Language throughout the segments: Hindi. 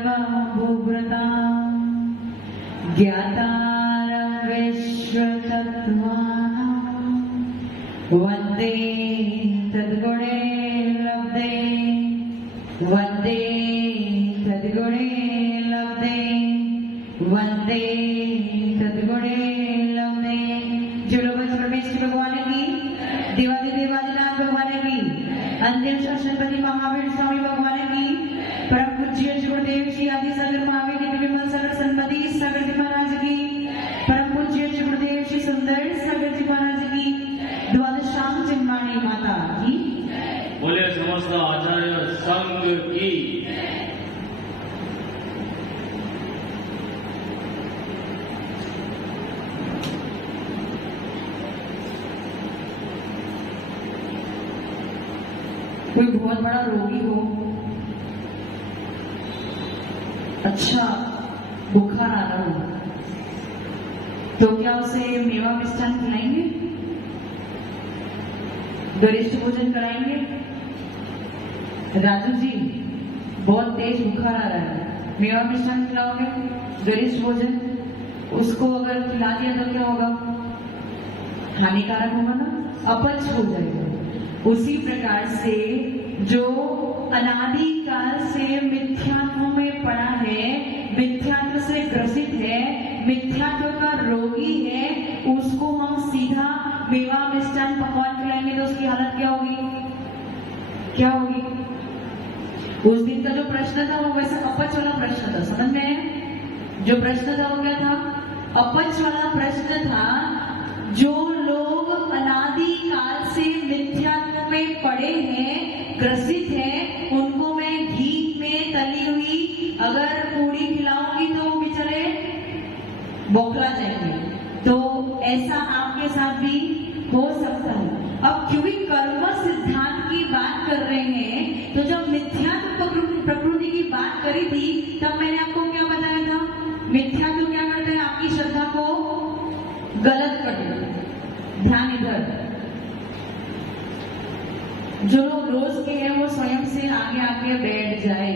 सर्वभूभृतां ज्ञातारं विश्वतत्त्वानां वन्दे तद्गुणे लब्धे वन्दे तद्गुणे लब्धे वन्दे तद्गुणे लब्धे। जो लोग परमेश्वर भगवान की देवादि देवादिनाथ भगवान की अंतिम शासनपति महावीर स्वामी भगवान की परम पूज्य गुरुदेव श्री आदि सागर महावीर विमल सागर सन्मति सागर जी महाराज की परम पूज्य गुरुदेव श्री सुंदर सागर जी महाराज की द्वादशाम चिन्माणी माता की बोले समस्त आचार्य संघ की। कोई बहुत बड़ा रोगी हो, अच्छा बुखार आ रहा हो, तो क्या उसे मेवा मिष्ठान खिलाएंगे, गरिष्ठ भोजन कराएंगे? राजू जी बहुत तेज बुखार आ रहा है, मेवा मिष्ठान खिलाओगे, गरिष्ठ भोजन? उसको अगर खिला दिया तो क्या होगा? हानिकारक होगा ना, अपच हो जाएगा। उसी प्रकार से जो अनादि काल से मिथ्यात्व में पड़ा है, मिथ्यात्व से ग्रसित है, मिथ्यात्व का रोगी है, उसको हम सीधा मेवा मिष्ठान पकवान खिलाएंगे तो उसकी हालत क्या होगी? क्या होगी? उस दिन का जो प्रश्न था वो वैसे अपच वाला प्रश्न था, समझ में आया? जो प्रश्न था वो क्या था? अपच वाला प्रश्न था। जो लोग अनादि काल से मिथ्यात्व में पड़े हैं, ग्रसित हैं, उनको मैं घी में तली हुई अगर पूरी खिलाऊंगी तो वो बेचारे बौखला जाएंगे। तो ऐसा आपके साथ भी हो सकता है। अब क्योंकि कर्म सिद्धांत की बात कर रहे हैं, तो जब मिथ्यात्व प्रकृति की बात करी थी तब मैंने आपको क्या बताया था? मिथ्यात्व क्या करता है? आपकी श्रद्धा को गलत कर देता है। ध्यान इधर, जो लोग रोज के हैं वो स्वयं से आगे आके बैठ जाए।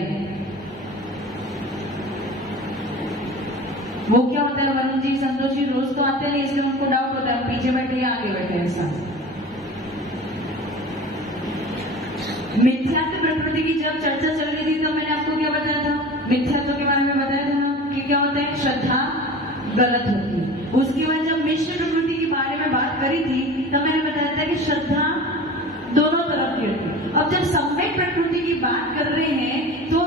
वो क्या होता है वरुण जी, संतोष जी रोज तो आते नहीं, इसलिए उनको डाउट होता है पीछे बैठे या आगे बैठे। ऐसा मिथ्यात्व प्रकृति की जब चर्चा चल रही थी तो मैंने आपको क्या बताया था? मिथ्यात्व के बारे में बताया था ना कि क्या होता है? श्रद्धा गलत होती है। उसके बाद जब मिश्र प्रकृति के बारे में बात करी थी तब मैंने बताया था कि श्रद्धा दोनों तरफ की होती है। अब जब सम्यक प्रकृति की बात कर रहे हैं तो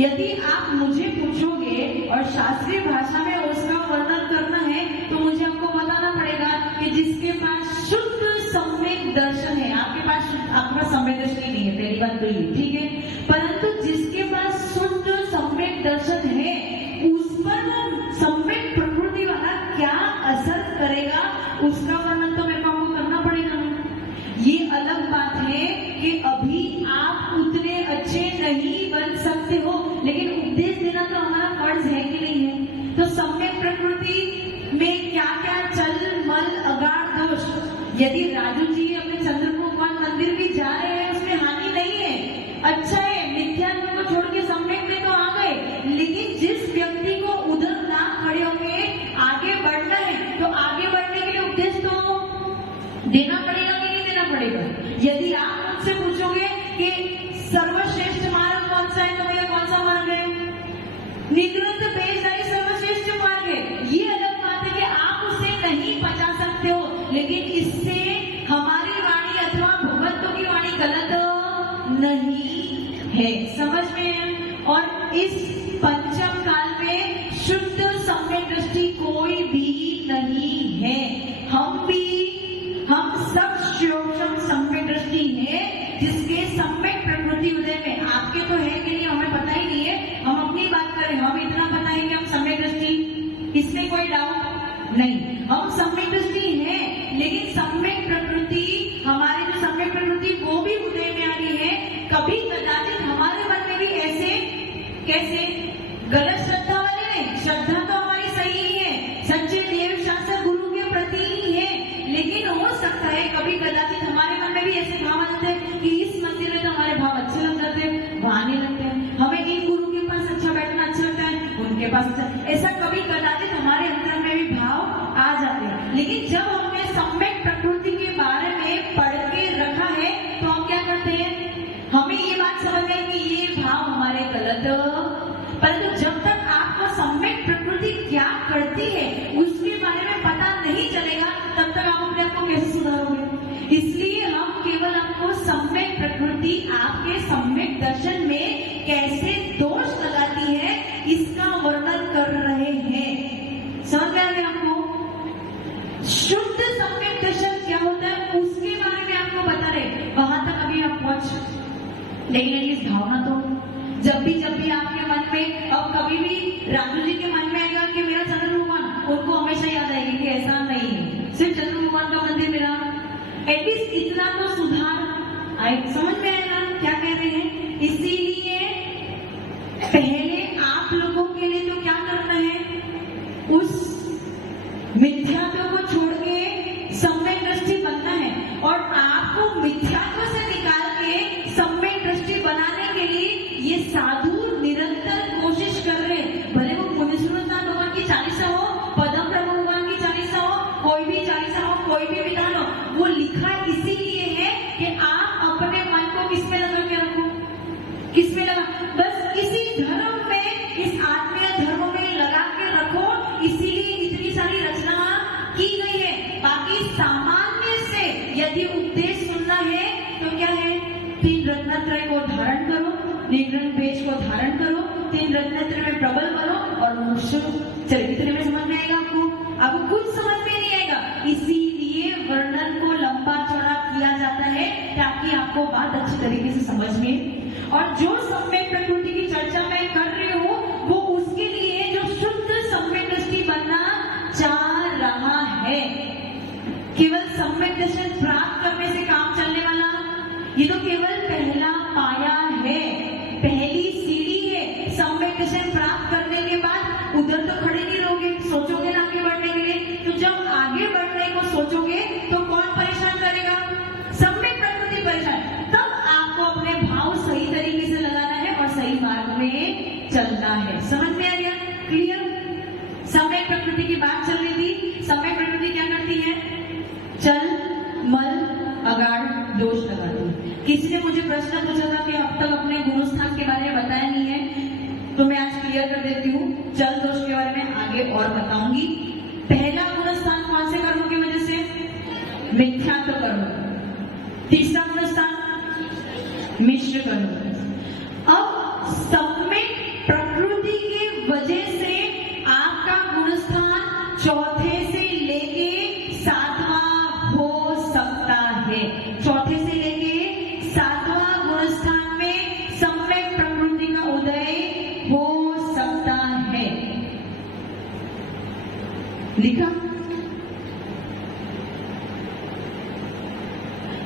यदि आप मुझे पूछोगे और शास्त्रीय भाषा में उसका वर्णन करना है तो मुझे आपको बताना पड़ेगा कि जिसके पास शुद्ध सम्यक दर्शन है, आपके पास सम्यक दर्शन नहीं है, पहली बात तो ये ठीक है, परंतु जिसके पास शुद्ध सम्यक दर्शन है उस पर सम्यक प्रकृति वाला क्या असर करेगा उसका वर्णन तो मेरे को आपको करना पड़ेगा। ये अलग बात है कि अभी आप उतने अच्छे नहीं बन सकते हो, लेकिन उपदेश देना तो हमारा फर्ज है कि नहीं है? तो सम्यक प्रकृति में क्या क्या चल मल अगाध दोष, यदि राजू जी अपने चंद्रभगवान मंदिर भी जा रहे हैं उसमें हानि नहीं है, अच्छा है, मिथ्यात्व को छोड़ के सम्यक में तो आ गए, लेकिन जिस व्यक्ति को उधर ना खड़े होके आगे बढ़ना है तो आगे बढ़ने के लिए उपदेश तो देना पड़ेगा कि नहीं देना पड़ेगा? यदि आप मुझसे पूछोगे कि सर्वश्रेष्ठ मार्ग कौन सा है तो भैया कौन सा मार्ग है? निगृहस्थ पेशदारी सर्वश्रेष्ठ मार्ग है। ये अलग बात है कि आप उसे नहीं पचा सकते हो, लेकिन इससे हमारी वाणी अथवा भगवंतों की वाणी गलत नहीं है, समझ में? और इस पंचम काल में शुद्ध सम्यक दृष्टि कोई भी नहीं है। हम सब शिवम सम्यक दृष्टि है, जिसके सम्यक प्रकृति उदय में आपके तो है कि नहीं हमें पता ही नहीं है, हम अपनी बात करें, हम इतना पता है कि हम सम्यक दृष्टि, इसमें कोई डाउट नहीं, हम सम्यक दृष्टि है, लेकिन सम्यक प्रकृति, हमारी जो सम्यक प्रकृति वो भी उदय में आ रही है। कभी कदाचित हमारे मन में भी ऐसे कैसे गलत श्रद्धा वाले नहीं, श्रद्धा तो हमारी सही ही है, सच्चे देव शास्त्र गुरु के प्रति ही है, लेकिन हो सकता है कभी कदाचित हमारे मन में भी ऐसे भाव आते हैं कि इस प्रकृति आपके सम्यक दर्शन में कैसे दोष लगाती है, इसका वर्णन कर रहे हैं। समझ में आ रहे आपको? शुद्ध सम्यक दर्शन क्या होता है उसके बारे में आपको बता रहे, वहां तक अभी आप पहुंच। लेकिन इस भावना तो जब भी आपके मन में, और कभी भी राजू जी के मन में आएगा कि मेरा चंद्र भगवान, उनको हमेशा याद आएगी कि ऐसा नहीं है, सिर्फ चंद्र भगवान का मंदिर मेरा, एटलीस्ट इतना तो सुधार आए। समझ में आएगा क्या कह रहे हैं? इसीलिए पहले आप लोगों के लिए तो क्या करना है, उस मिथ्यात्व को छोड़ के सम्यक दृष्टि बनना है। और आपको मिथ्यात्व से निकाल के सम्यक दृष्टि बनाने के लिए ये साधु निरंतर कोशिश कर रहे हैं। भले वो मुनिसुरनाथ भगवान की चालीसा हो, पदम प्रभु भगवान की चालीसा हो, कोई भी चालीसा हो, कोई भी विधान हो, वो लिखा इसीलिए है कि आप अपने मन को किसमें लगा के रखो, किसमें लगा, बस इसी धर्म में, इस आत्मीय धर्म में लगा के रखो। इसीलिए इतनी सारी रचना की गई है। बाकी सामान्य से यदि उपदेश सुनना है तो क्या है, 3 रत्नत्रय को धारण करो, निग्रह पेश को धारण करो, 3 रत्नत्रय में प्रबल बनो और मोक्ष चले। इतने में समझ में आएगा आपको? आपको कुछ समझ में नहीं आएगा, इसीलिए वर्णन को लंबा चौड़ा किया जाता है ताकि आपको बात अच्छी तरीके से समझ में। और जो सम्यक प्रकृति की चर्चा मैं कर रही हूँ वो उसके लिए जो शुद्ध सम्यक दृष्टि बनना चाह रहा है। केवल सम्यक दर्शन प्राप्त करने से काम चलने वाला, ये तो केवल पहला पाया है, पहली सीढ़ी है। सम्यक दर्शन प्राप्त करने के बाद उधर तो खड़े नहीं रहोगे, सोचोगे ना आगे बढ़ने के लिए। तो जब आगे बढ़ने को सोचोगे तो कौन परेशान करेगा? सम्यक प्रकृति परेशान। तब आपको अपने भाव सही तरीके से लगाना है और सही मार्ग में चलना है। समझ में आ गया? क्लियर? सम्यक प्रकृति की बात चल रही थी। सम्यक प्रकृति क्या करती है? चल, मल, अगाड़, दोष लगाती है। किसी ने मुझे प्रश्न पूछा था कि अब तक अपने गुरुस्थान के बारे में बताया नहीं है, तो मैं आज क्लियर कर देती हूँ। चल दोष के बारे में आगे और बताऊंगी। पहला गुणस्थान कौन से कर्मों की वजह से? मिथ्यात्व कर्म। तीसरा गुणस्थान मिश्र कर्म। अब सम्यक प्रकृति की वजह से आपका गुणस्थान चौथे से लेके 7वां हो सकता है। चौथे से लेके 7वां गुणस्थान में सम्यक प्रकृति का उदय हो सकता है। लिखा?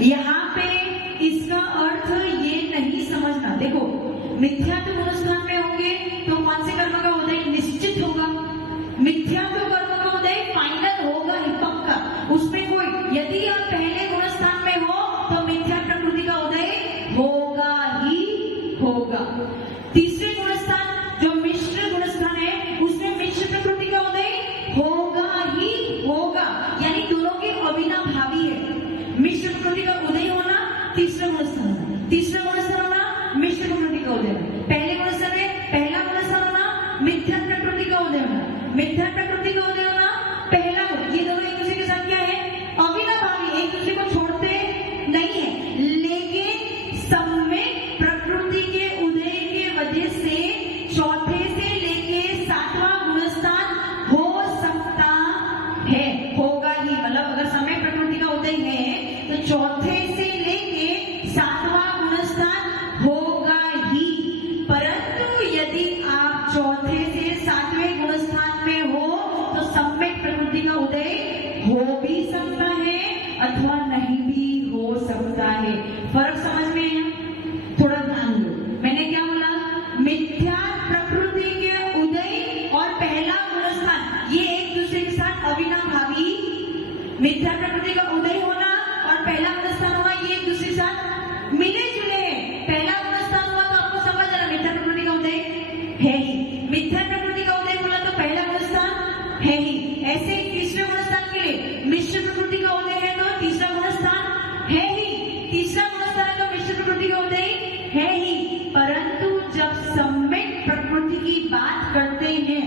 यहां पे इसका अर्थ ये नहीं समझना। देखो, मिथ्यात्व गुणस्थान में होंगे तो कौन से कर्म का उदय निश्चित होगा? मिथ्यात्व कर्म का उदय फाइनल होगा ही, पक्का। उसमें कोई, यदि आप पहले गुणस्थान में हो तो मिथ्या प्रकृति का उदय होगा ही होगा। तीसरे गुणस्थान जो मिश्र गुणस्थान है उसमें मिश्र प्रकृति का उदय होगा ही होगा, यानी दोनों के अविनाभावी है। मिश्र प्रकृति का उदय होना तीसरा गुणस्थान होना, तीसरा गुणस्थान होना मिश्र प्रकृति का उदय होना। पहले गुणस्थान में पहला गुणस्थान होना मिथ्या प्रकृति का उदय होना, मिथ्या प्रकृति का उदय होना पहला गुण। ये दोनों एक दूसरे के साथ क्या है? अविनाभावी, एक दूसरे को छोड़ते नहीं है। लेकिन सम्यक प्रकृति के उदय के वजह से चौथे से लेके 7वां गुणस्थान हो सकता है, होगा ही। मतलब अगर सम्यक प्रकृति का उदय है तो चौथे से लेके 7वां गुणस्थान होगा ही। परंतु यदि आप चौथे से 7वें गुणस्थान में हो तो सम्यक प्रकृति का उदय हो भी सकता है अथवा नहीं भी हो सकता है। फर्क समझ में है? थोड़ा ध्यान दो। मैंने क्या बोला? मिथ्या प्रकृति के उदय और पहला गुणस्थान ये एक दूसरे के साथ अविनाभावी। मिथ्या प्रकृति का उदय होना और पहला गुणस्थान होना ये एक दूसरे के साथ मिले जुले हैं। पहला गुणस्थान हुआ तो आपको समझ आना मिथ्या प्रकृति का उदय है ही, मिथ्या प्रकृति का उदय बोला तो पहला गुणस्थान है ही। ऐसे तीसरे गुणस्थान के लिए मिश्र प्रकृति का उदय है तो तीसरा गुणस्थान है ही, तीसरा गुणस्थान है तो मिश्र प्रकृति का उदय है ही। परंतु जब सम्यक प्रकृति की बात करते हैं,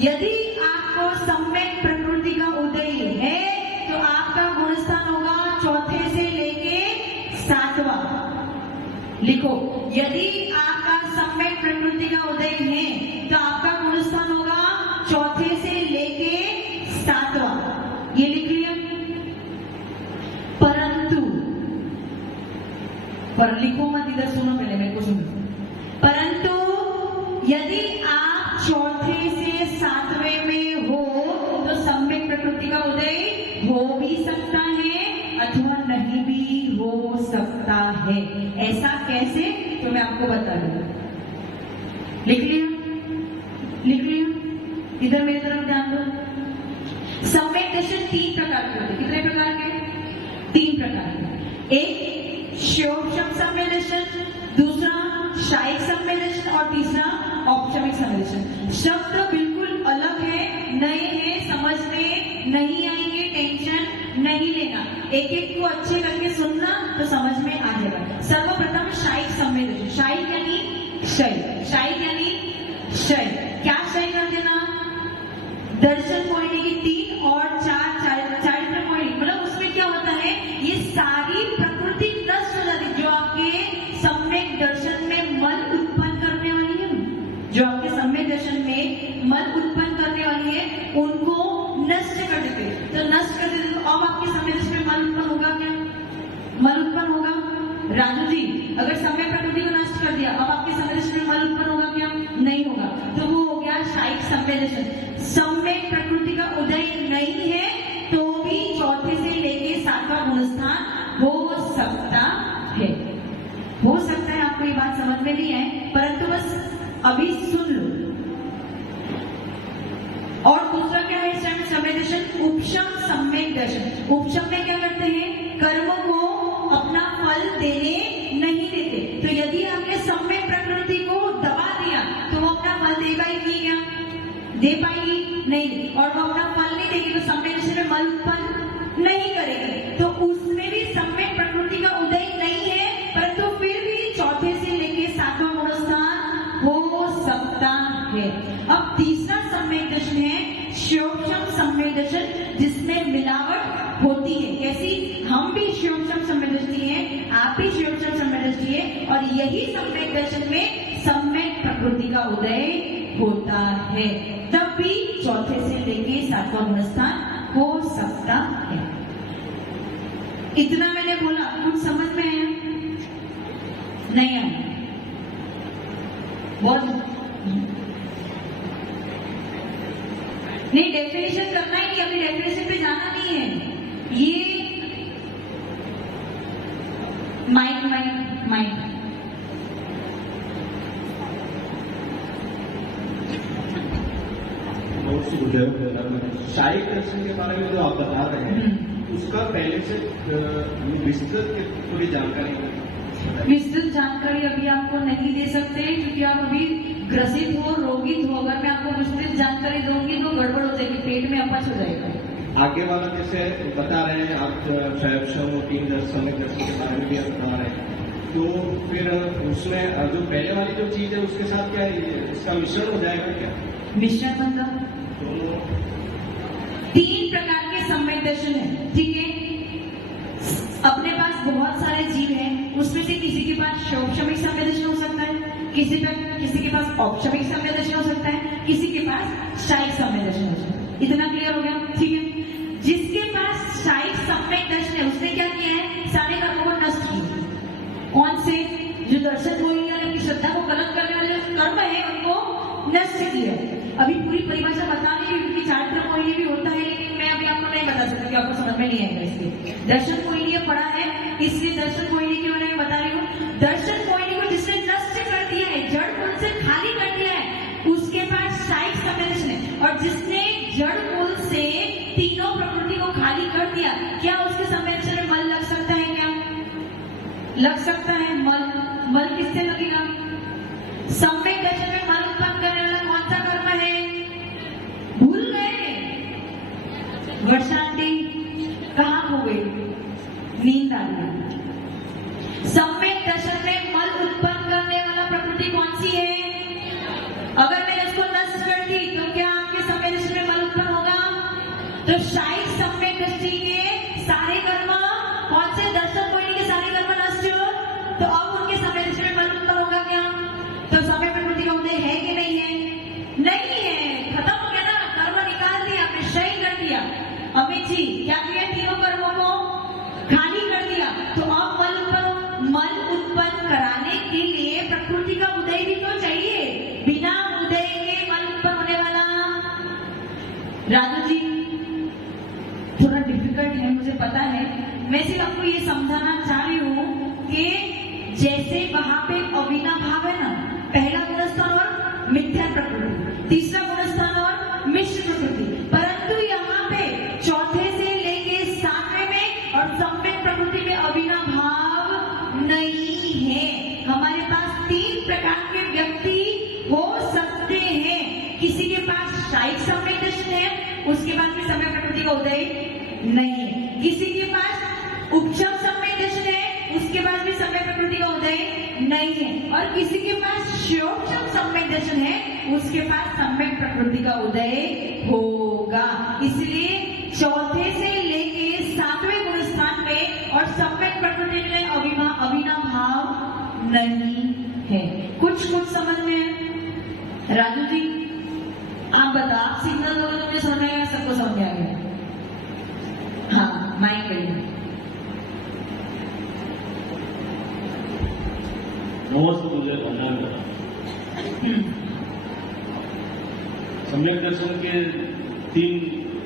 यदि आपको सम्यक प्रकृति का उदय है तो आपका गुणस्थान होगा चौथे से लेके 7वां। लिखो, यदि आपका सम्यक प्रकृति का उदय है तो आपका गुणस्थान होगा चौथे से लेके 7वां। ये लिख लिया। परंतु, पर लिखो मत, इधर सुनो, पहले मेरे को सुनो। परंतु यदि आप चौथे से 7वें में हो तो सम्यक प्रकृति का उदय हो भी सकता है अथवा नहीं भी हो सकता है। ऐसा कैसे, तो मैं आपको बता दूंगा। लिख लिया, लिख लिया, इधर मेरी तरफ ध्यान दो। सम्यक दर्शन 3 प्रकार के होते हैं। कितने प्रकार के? 3 प्रकार के। एक शिवोपम सम्यक दर्शन, दूसरा शायिक सम्यक दर्शन और तीसरा औपचारिक सम्यक दर्शन। शब्द बिल्कुल अलग है, नए हैं, समझ में नहीं आएंगे, टेंशन नहीं लेना, एक एक को अच्छे करके सुनना तो समझ में आ जाएगा। सर्वप्रथम शायिक सम्यक दर्शन। शायिक यानी क्षय, शायिक यानी क्षय। क्या क्षय कर देना? दर्शन मोहिनी की 3 और 4 चारित्र मोहिनी, मतलब उसमें क्या होता है, ये सारी प्रकृति नष्ट हो जाती। जो आपके सम्यक दर्शन में मन उत्पन्न करने वाली है, जो आपके सम्यक दर्शन में मन उत्पन्न करने वाली है, उनको नष्ट कर देते। तो नष्ट कर देते तो अब आपके सम्यक दर्शन में मन उत्पन्न होगा क्या? मन उत्पन्न होगा? राजू जी, अगर सम्यक प्रकृति को नष्ट कर दिया, अब आपके सम्यक दर्शन में मन उत्पन्न होगा क्या? नहीं होगा। तो वो हो गया शायिक सम्यक दर्शन। सम्यक प्रकृति का उदय नहीं है तो भी चौथे से लेके 7वां गुणस्थान हो सकता है। हो सकता है, आपको ये बात समझ में नहीं आए, परंतु बस अभी सुन लो। और दूसरा क्या है सम्यक दर्शन? उपशम सम्यक दर्शन। उपशम में क्या करते हैं? कर्मों को अपना फल देने नहीं देते। तो यदि हमने सम्यक प्रकृति को दबा दिया तो वो अपना फल दे पाएगी क्या? दे पाएगी नहीं। और वो अपना फल नहीं देगी तो सम्यक दर्शन में मन उत्पन्न नहीं करेगी। तो उसमें भी सम्यक प्रकृति का उदय नहीं है, परंतु फिर भी चौथे से लेके 7वां गुणस्थान हो सकता है। अब तीसरा सम्यक दर्शन है शिवोपम सम्यक दर्शन, जिसमें मिलावट होती है। कैसी? हम भी शिवोपम सम्यक दृष्टि है, आप भी शिवोपम सम्यक दृष्टि है, और यही सम्यक दर्शन में सम्यक प्रकृति का उदय होता है। तब भी चौथे से लेके 7वां गुणस्थान हो सकता है। इतना मैंने बोला, कुछ समझ में आया? नहीं आया? बहुत नहीं, डेफिनेशन करना ही नहीं, अभी डेफिनेशन पे जाना नहीं है। ये माइंड माइंड माइंड शायिक दर्शन के बारे में जो आप बता रहे हैं, उसका पहले से विस्तृत पूरी जानकारी। विस्तृत जानकारी अभी आपको नहीं दे सकते क्योंकि आप अभी ग्रसित हो, रोगित हो। अगर मैं आपको विस्तृत जानकारी दूंगी तो गड़बड़ हो जाएगी, पेट में अपच हो जाएगा। आगे वाला जैसे बता रहे हैं आप, क्षयोपम और 3 दर्शन के बारे में भी आप बता रहे हैं, तो फिर उसमें जो पहले वाली जो चीज है उसके साथ क्या है, इसका मिश्रण हो जाएगा क्या? मिश्रण मतलब दोनों 3 प्रकार के सम्यक दर्शन है, ठीक है। अपने पास बहुत सारे जीव हैं, उसमें से किसी के पास शिवोपमिक सम्यक दर्शन हो सकता है, किसी के पास औपचारिक सम्यक दर्शन हो सकता है, किसी के पास शायिक सम्यक दर्शन हो सकता है। इतना क्लियर हो गया? ठीक है। जिसके पास शायिक सम्यक दर्शन है उसने क्या किया है? सारे कर्मों को नष्ट किया। कौन से? जो दर्शन बोलने वाले, अपनी श्रद्धा को गलत करने वाले कर्म है उनको नष्ट किया। अभी पूरी परिभाषा बता रही हूँ क्योंकि चारित्र मोहिनी भी होता है, लेकिन मैं अभी आपको नहीं बता सकती, आपको समझ में नहीं आएगा। इसलिए दर्शन मोहिनी पढ़ा है, इसलिए दर्शन मोहिनी के बारे में बता रही हूँ। दर्शन मोहिनी को जिसने नष्ट कर दिया है, जड़ मूल से खाली कर दिया है, उसके पास शायिक सम्यक दर्शन है। और जिसने जड़ मूल से तीनों प्रकृति को खाली कर दिया, क्या उसके सम्यक दर्शन में मल लग सकता है? क्या लग सकता है? मल किससे लगेगा? सम्यक दर्शन में मल उत्पन्न करने वाला कौन सा कर्म है? भूल गए? वर्षांति कहाँ हो गई? नींद आ गई। सम्यक दर्शन में मल उत्पन्न करने वाला प्रकृति कौन सी है? अगर मैंने उसको नष्ट कर दी तो क्या आपके सम्यक दर्शन में मल उत्पन्न होगा? तो शायिक सम्यक दृष्टि के सारे कर्म, कौन से? दर्शन मोहिनी के सारे कर्म नष्ट हो, तो अब उनके सम्यक दर्शन के लिए प्रकृति का उदय भी तो चाहिए। बिना उदय के मन उत्पन्न होने वाला। राजू जी थोड़ा डिफिकल्ट है, मुझे पता है। मैं सिर्फ आपको ये समझाना चाह रही हूँ कि जैसे वहां पे अविनाभाव है ना, पहला गुणस्थान और मिथ्या प्रकृति, तीसरा गुणस्थान और मिश्र प्रकृति, परंतु यहाँ पे चौथे से लेके 7वें में और सम्यक प्रकृति में अविनाभाव नहीं है। हमारे पास 3 प्रकार के व्यक्ति हो सकते हैं। किसी के पास शायिक सम्यक दर्शन है, उसके पास भी सम्यक प्रकृति का उदय नहीं है। किसी के पास उपशम सम्यक दर्शन है, उसके पास भी सम्यक प्रकृति का उदय नहीं है। और किसी के पास श्योपशम सम्यक दर्शन है, उसके पास सम्यक प्रकृति का उदय होगा। इसलिए चौथे से लेके 7वें गुणस्थान में और सम्यक प्रकृति में अविनाभाव नहीं है। कुछ समझ में है? राजू जी आप बता, सिग्नल दोगे तो मुझे समझ में आएगा, सबको समझ में आएगा? हाँ माइक करिए। नमस्ते मुझे भंडार करा। सम्यक दर्शन के 3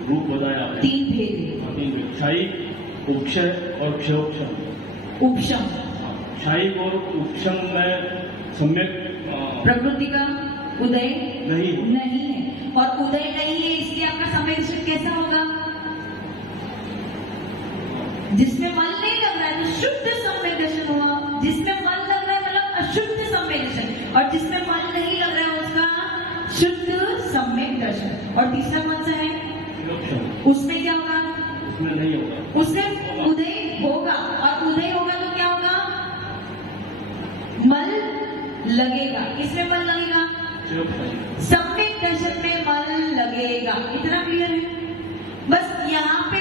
रूप बताया आपने। 3 भेद। 3 भेद, क्षयिक, उपक्षय और क्षयोपशम। उपशम क्षयिक और उपशम में सम्यक प्रकृति का उदय नहीं है। और उदय नहीं है, इसलिए आपका सम्यक दर्शन कैसा होगा? जिसमें मन नहीं लग रहा है तो शुद्ध सम्यक दर्शन हुआ। जिसमें मन लग रहा है मतलब अशुद्ध सम्यक दर्शन, और जिसमें मन नहीं लग रहा है उसका शुद्ध सम्यक दर्शन। और तीसरा कौन सा है? उसमें क्या होगा? उसमें नहीं होगा, उसमें उदय होगा। और उदय होगा तो क्या होगा? मन लगेगा। किसमें मन लगेगा? सम्यक दर्शन में मन लगेगा। इतना क्लियर है? बस यहाँ पे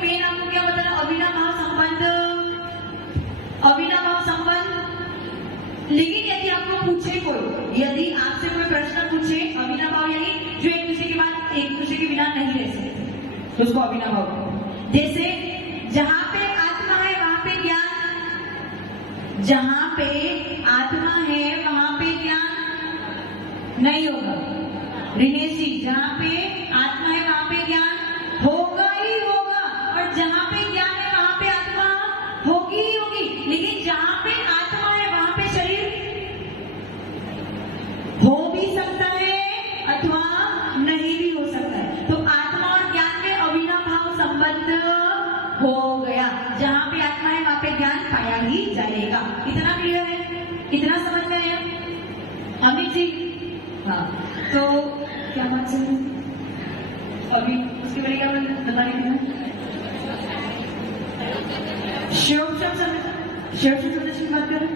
मेन आपको क्या बताना, अविनाभाव संबंध। अविनाभाव संबंध। लेकिन यदि आपको पूछे कोई, यदि आपसे कोई प्रश्न पूछे, अविनाभाव यानी जो एक दूसरे के बाद एक दूसरे के बिना नहीं रह सकते, तो उसको अविनाभाव। जैसे जहां पे आत्मा है वहां पे ज्ञान, जहां पे आत्मा है वहां पे ज्ञान नहीं होगा। दिनेश जी, जहां पे आत्मा है वहां पे ज्ञान होगा ही होगा, और जहां पे ज्ञान है वहां पे आत्मा होगी ही होगी। लेकिन जहां पे आत्मा है वहां पे शरीर हो भी सकता है अथवा नहीं भी हो सकता है। तो आत्मा और ज्ञान में अविनाभाव संबंध हो गया। जहां पे आत्मा है वहां पे ज्ञान पाया ही जाएगा। इतना क्लियर है? इतना समझ में आया? अमित जी हाँ, तो क्या बात है अभी उसके बारे क्या बता रही थी? शिवशम की बात करें।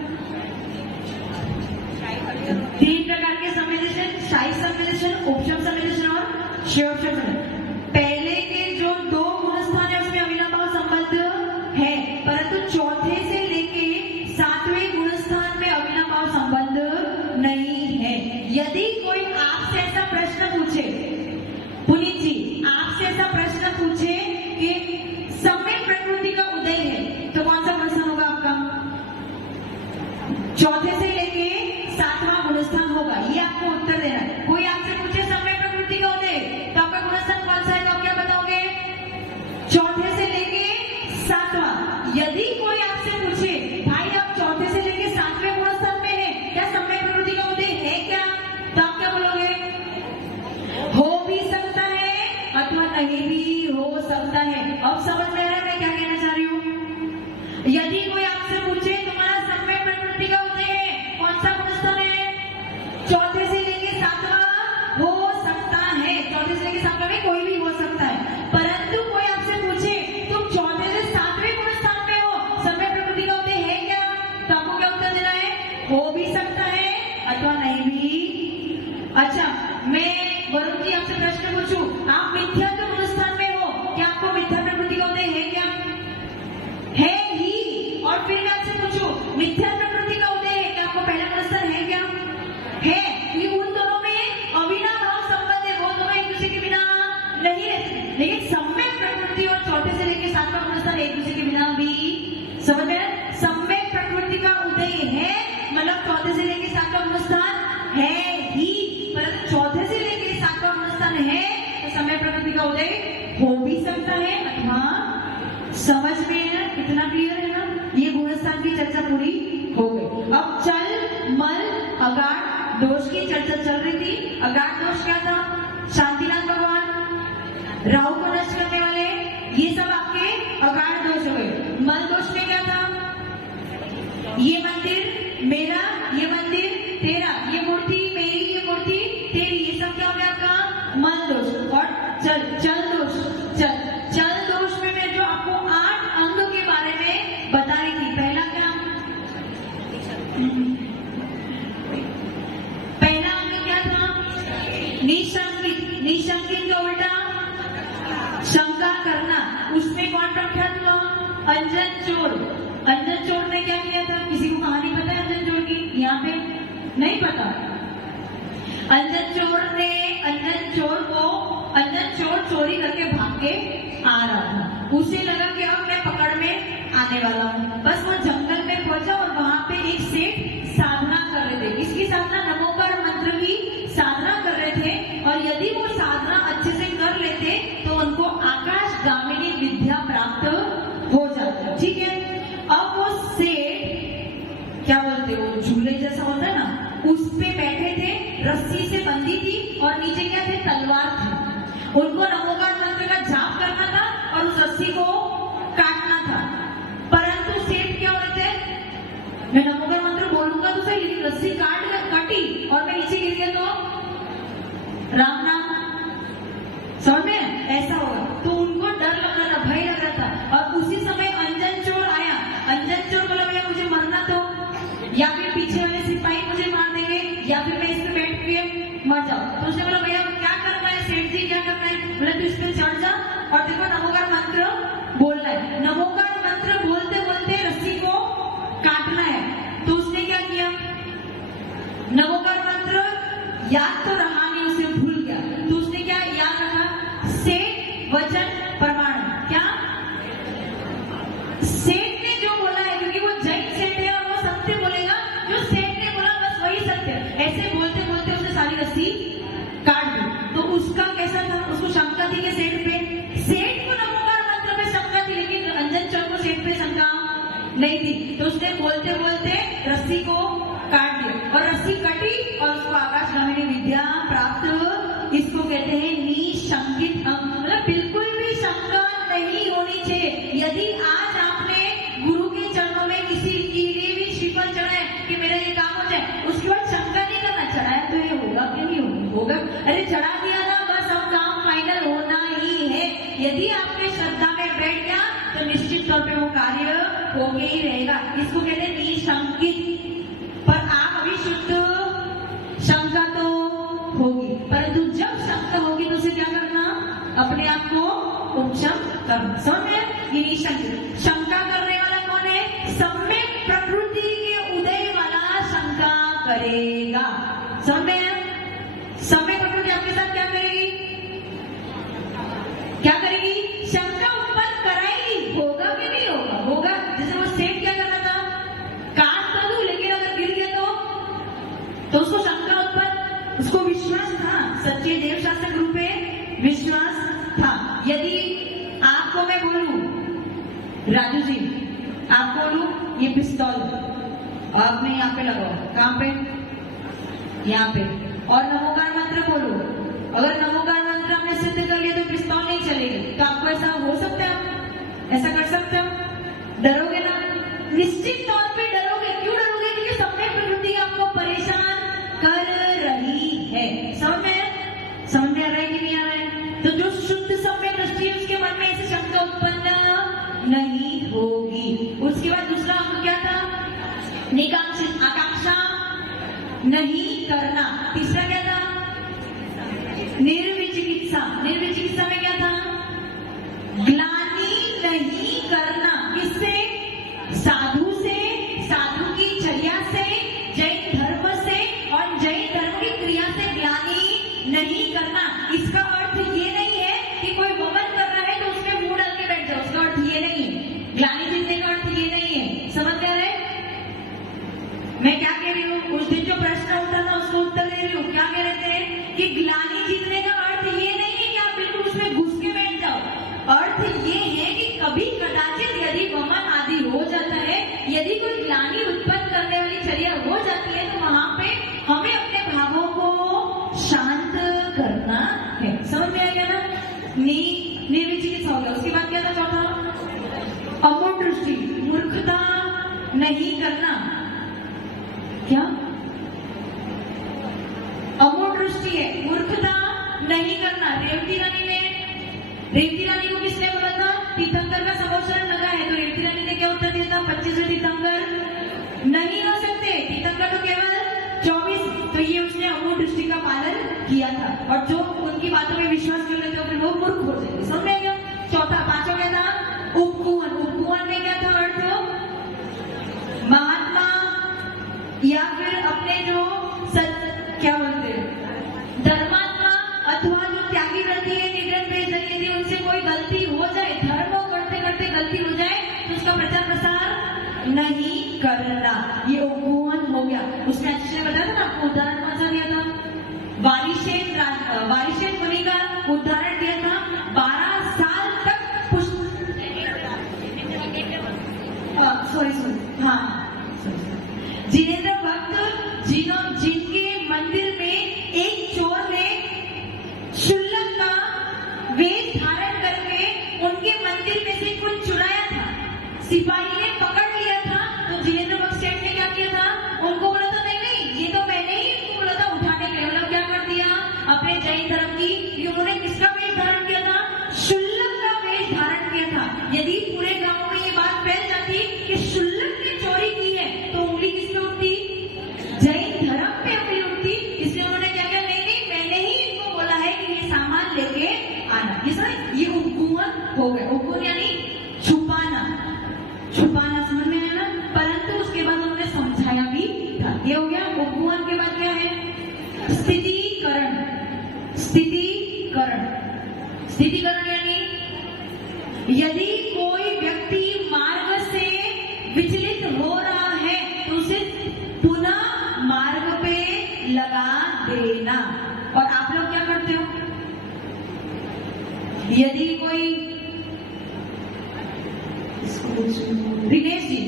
3 प्रकार के संवेदन, शायिक संवेदन, उपशम संवेदन और शिवशम। पहले के जो 2 गुणस्थान है उसमें अविनाभाव संबंध है, परंतु चौथे से लेके 7वें गुणस्थान में अविनाभाव संबंध नहीं है। यदि कोई आपसे ऐसा प्रश्न पूछे, पुनीत जी आपसे ऐसा प्रश्न पूछे कि सम्यक प्रकृति का उदय है, तो कौन सा गुणस्थान होगा आपका? चौथे से लेके 7वां गुणस्थान होगा। ये आपको उत्तर देना है। कोई आपसे पूछे सम्यक प्रकृति का उदय, तो आपका गुणस्थान कौन सा है? तो आप क्या बताओगे? चौथे से लेके 7वां। यदि कोई आपसे पूछे भाई आप चौथे से लेके 7वें गुणस्थान में है, क्या सम्यक प्रकृति का उदय है क्या? तो आप क्या बोलोगे? हो भी सकता है अथवा नहीं भी हो सकता है। अब समझ में आ रहा है मैं क्या कहना चाह रही हूँ? यदि कोई आपसे पूछे तुम्हारा सम्यक प्रकृति का उदय है, कौन सा गुणस्थान है? चौथे से लेके 7वां हो सकता है। चौथे से लेके 7वां में कोई भी हो सकता है। परंतु कोई आपसे पूछे तुम चौथे से 7वें गुणस्थान में हो, सम्यक प्रकृति का उदय है क्या? तो आपको क्या उत्तर देना है? हो भी सकता है अथवा नहीं भी। अच्छा, मैं वरुण जी आपसे प्रश्न पूछूं, आप मिथ्या के गुणस्थान में हो, क्या आपको मिथ्या प्रकृति का उदय है क्या? है ही। और फिर मैं आपसे पूछूं, मिथ्या प्रकृति का उदय है क्या? आपको पहला गुणस्थान है क्या? है। ये उन दोनों में अविनाभाव संबंध है, वो दोनों एक दूसरे के बिना नहीं रहते। लेकिन सम्यक प्रकृति और चौथे से लेकर 7वां गुणस्थान एक दूसरे के बिना भी। समझ में? सम्यक प्रकृति का उदय है मतलब चौथे से लेकर सातवां स्थान है ही, परंतु चौथे से लेकर सातवां स्थान है तो समय प्रकृति का उदय हो भी सकता है अथवा समझ में है। इतना क्लियर है ना? ये गुणस्थान की चर्चा पूरी हो गई। अब चल मल अगाध दोष की चर्चा चल रही थी। अगाध दोष क्या था? शांतिनाथ भगवान, राहु को नष्ट करने वाले, ये सब आपके अगाध दोष हो गए। मल दोष में क्या था? ये मंदिर मेरा, ये मंदिर तेरा, ये मूर्ति मेरी, ये मूर्ति तेरी, ये सब क्या हो गया आपका? मल दोष। और चल दोष, चल दोष में मैं जो आपको 8 अंग के बारे में बता रही थी। पहला क्या? पहला अंग क्या था? निशंकित। निशंकित का उल्टा शंका करना। उसमें कौन प्रख्यात हुआ? अंजन चोर। अंजन चोर ने क्या किया था? किसी को कहानी पता है अंजन चोर की? यहाँ पे नहीं पता। अंजन चोर चोरी करके भाग के आ रहा था। उसे लगा कि अब मैं पकड़ में आने वाला हूँ। बस वो जंगल में पहुंचा और वहां पे एक सेठ साधना कर रहे थे। इसकी साधना नमोकार मंत्र की साधना कर रहे थे, और यदि वो साधना अच्छे से कर लेते तो उनको आकाशगामिनी विद्या प्राप्त हो जाती। ठीक है। अब वो सेठ क्या बोलते, वो झूले जैसा होता है ना, उस पे बैठे थे, रस्सी से बंधी थी और नीचे क्या थे? तलवार थी। उनको नमोकार मंत्र का जाप करना था और उस रस्सी को काटना था। परंतु सेठ क्या बोलते हैं, मैं नमोकार मंत्र बोलूंगा तो सही, लेकिन रस्सी कटी और मैं नीचे गिर गया तो राम नाम समझ में ऐसा होगा। तो उनको डर लग रहा था, भय लग रहा था। और उसी समय अंजन चोर आया। अंजन चोर बोला भैया मुझे मरना तो, या फिर पीछे वाले सिपाही मुझे मार देंगे, या फिर मैं इस पे बैठ के मर जाऊं। तो उसने बोला भैया क्या करना है सेठ जी, क्या करना है? बोले तू इस पे चढ़ जा और देखो नमोकार मंत्र बोलना है। नमोकार मंत्र बोलते बोलते रस्सी को काटना है। तो उसने क्या किया? नमोकार मंत्र याद तो रहा नहीं, उसे भूल गया। तो उसने क्या याद रखा? सेठ वचन प्रमाण। क्या? सेठ ने जो बोला है, क्योंकि वो जैन सेठ है और वो सत्य बोलेगा, जो सेठ ने बोला बस वही सत्य। ऐसे बोलते बोलते उसने सारी रस्सी काट दी। तो उसका कैसा था? उसको शंका थी कि सेठ पे, सेठ को नमोकार मंत्र पे शंका थी, लेकिन अंजन चोर को सेठ पे शंका नहीं थी। तो उसने बोलते बोलते रस्सी को काट दिया और रस्सी कटी और उसको आकाशगामिनी विद्या प्राप्त। इसको कहते हैं निशंकित अंग। मतलब बिल्कुल भी शंका नहीं होनी चाहिए। यदि आज आपने गुरु के चरणों में किसी के लिए भी श्रीफल चढ़ाया कि मेरा ये काम हो जाए, उसके बाद शंका नहीं करना, चढ़ाया तो ये होगा कि नहीं होगा। अरे चढ़ा दिया था, बस अब काम फाइनल होना ही है। यदि आपने श्रद्धा में बैठ गया तो निश्चित तौर पे वो कार्य होके ही रहेगा। इसको कहते हैं निशंकित। पर आप अभी शुद्ध, शंका तो होगी, परंतु जब शंका होगी तो उसे क्या करना? अपने आप को उपशम करना। समझ में? ये निशंकित। शंका करने वाला कौन है? सम्यक प्रकृति के उदय वाला शंका करेगा। समझ में? सम्यक प्रकृति आपके साथ क्या करेगी? क्या करेगी? शंका उत्पन्न कराएगी। होगा कि नहीं होगा? होगा। जैसे वो सेठ क्या करना था? काट तो दूं, लेकिन अगर गिर गया तो उसको शंका उत्पन्न, उसको विश्वास था, सच्चे देव शास्त्र गुरु पे विश्वास था। यदि आपको मैं बोलूं राजू जी, आपको बोलूं ये पिस्तौल आपने यहाँ पे लगाओ, कहाँ पे? यहाँ पे, और नमोकार मंत्र बोलो। अगर नमोकार मंत्र हमने सिद्ध कर लिया तो पिस्तौल नहीं चलेगी। तो आपको ऐसा हो सकता है? ऐसा कर सकते हो? डरोगे ना? निश्चित तौर पे डरोगे। क्यों डरोगे? क्योंकि सम्यक प्रकृति आपको परेशान कर रही है। समझ में आ रहा है कि नहीं आ रहा है? तो जो शुद्ध सम्यक दृष्टि है उसके मन में ऐसी शंका उत्पन्न नहीं होगी। उसके बाद दूसरा अंक क्या था? निकांक्षित, आकांक्षा नहीं करना। तीसरा क्या था? निर्विचिकित्सा। निर्विचिकित्सा में क्या था? ग्लानि नहीं करना। किससे? साधु से, साधु की चर्या से, जैन धर्म से और जैन धर्म की क्रिया से ग्लानि नहीं करना। इसका अर्थ ये नहीं है कि कोई वमन कर रहा है तो उसमें मुंह डाल के बैठ जाओ। उसका अर्थ ये नहीं है। ग्लानि जीतने का अर्थ ये नहीं है। समझ गए? मैं क्या कह रही हूँ, उस दिन जो प्रश्न उठा था उसको उत्तर दे रही हूँ। क्या कह रहे थे कि ग्लानि जीतने का अर्थ ये नहीं है कि आप बिल्कुल उसमें घुस के बैठ जाओ। अर्थ ये है कि कभी कदाचित यदि वमन आदि हो जाता है, यदि कोई ग्लानि उत्पन्न करने वाली चर्या हो जाती है, तो वहां पे हमें अपने भावों को शांत करना है। समझ में आ गया ना? निर्वी चिकित्सा हो गया। उसके बाद क्या था चौथा? अमूढ़ दृष्टि, मूर्खता नहीं करना। क्या अमूढ़ दृष्टि है, मूर्खता नहीं करना। रेवती रानी को किसने बोला था? तीर्थंकर का संवत्सरण लगा है, तो रेवती रानी ने क्या उत्तर दिया था? 25 तीर्थंकर नहीं हो सकते, तीर्थंकर तो केवल 24। तो ये उसने अमूढ़ दृष्टि का पालन किया था, और जो उनकी बातों में विश्वास कर लेते हो फिर वो मूर्ख हो जाएंगे। समझ में गया? चौथा, पांचवा क्या था? उपकुवन में क्या था अर्थ? महात्मा या फिर अपने जो क्या बोलते हैं, धर्मात्मा अथवा जो त्यागी रहती है, निग्रह बेचैन, यदि उनसे कोई गलती हो जाए, धर्म करते करते गलती हो जाए, तो उसका प्रचार प्रसार नहीं करना। ये उपकुवन हो गया। उसमें अच्छे ने बताया था ना, आपको उदाहरण कौन सा दिया था? वारिशेन मुनि का उदाहरण दिया था। 12 साल तक जिनेन्द्र भक्त जिनके मंदिर में एक चोर ने शुल्लक का वेश धारण करके उनके मंदिर में से कुछ चुराया था, सिपाही ने पकड़ लिया था, तो जिनेन्द्र भक्त सेठ ने क्या किया था? उनको बोला था नहीं ये तो मैंने ही उनको बोला था उठाने के लिए। मतलब क्या कर दिया? अपने जैन धर्म की, उन्होंने किसका वेश धारण किया था? शुल्लक का वेश धारण किया था। यदि पूरे गांव में ये बात फैल जाती कि शुल्लक ने चोरी की है, तो उंगली किस पे उठती? जैन धर्म पे उंगली उठती। इसलिए उन्होंने क्या किया? नहीं मैंने ही इनको बोला है कि ये सामान लेके आना। ये उपकुवन हो गया। उपकुवन यानी छुपाना समझ में आया ना? परंतु उसके बाद उन्होंने समझाया भी था। ये हो गया। उपकुवन के बाद क्या है? स्थितिकरण यानी यदि कोई व्यक्ति मार्ग से विचलित हो रहा है तो उसे पुनः मार्ग पे लगा देना। और आप लोग क्या करते हो? यदि कोई दिनेश जी,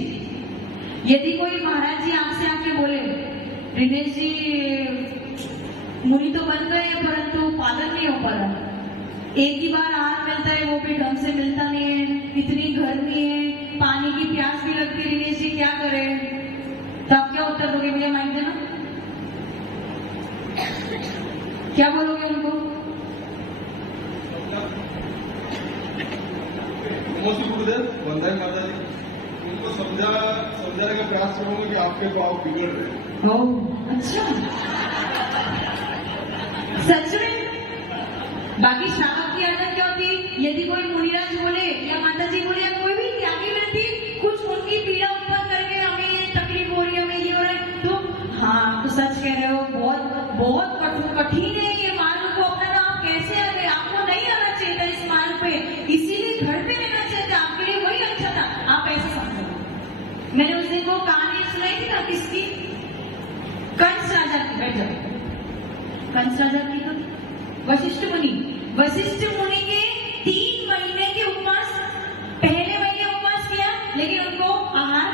यदि कोई महाराज जी आपसे आके बोले दिनेश जी मुनि तो बन गए परंतु पालन नहीं हो पा रहा, एक ही बार आहार मिलता है वो भी ढंग से मिलता नहीं है, इतनी गर्मी है, पानी की प्यास भी लगती है, दिनेश जी क्या करें? तो आप क्या उत्तर दोगे? भैया माइक देना। क्या बोलोगे उनको? वंदन माता जी, उनको समझाने का प्रयास करूंगा कि आपके भाव बिगड़ रहे हैं। ओह अच्छा, सच में? बाकी श्रावक की आदत क्या होती? यदि कोई मुनिराज बोले या माता जी बोले या कोई भी त्यागी व्यक्ति कुछ उनकी पीड़ा उत्पन्न करके हमें ये तकलीफ हो रही है, हमें ये हो रहा है, तो हाँ तो सच कह रहे हो, बहुत कठिन है ये मार्ग को अपनाना। आप कैसे आ गए? आपको नहीं आना चाहिए था इस मार्ग पे, इसीलिए घर पे रहना चाहिए था, आपके लिए वही अच्छा था। आप ऐसे समझो। मैंने उस दिन को कहानी सुनाई थी ना किसकी? कंस राजा की। बैठ जाओ। कंस राजा की तो वशिष्ठ मुनि के 3 महीने के उपवास, पहले महीने उपवास किया लेकिन उनको आहार